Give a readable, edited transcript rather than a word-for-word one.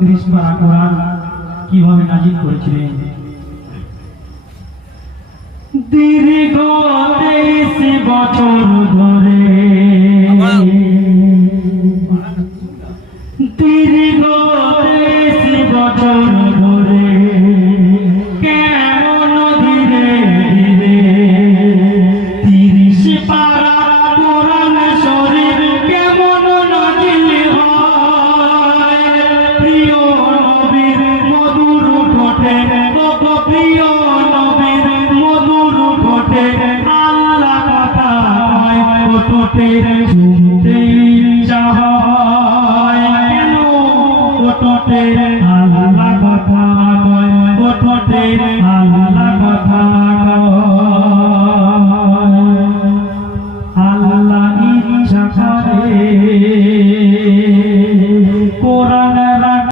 30 পারা কোরআন কিভাবে নাজিল করেছিলেন। দীর্ঘ 23 বছর ধরে দীর্ঘ 23 বছর ধরে কেমন ধীরে ধীরে 30 পারা কোরআন শরীফ কেমন নাজিল হয়। প্রিয় নবীর মধুর ঠোঁটে, প্রিয় নবীর মধুর ঠোঁটে আল্লাহ কথা হয়, ঠোঁটে শুনতে ইচ্ছা হয়। কেন ঠোঁটে আল্লাহ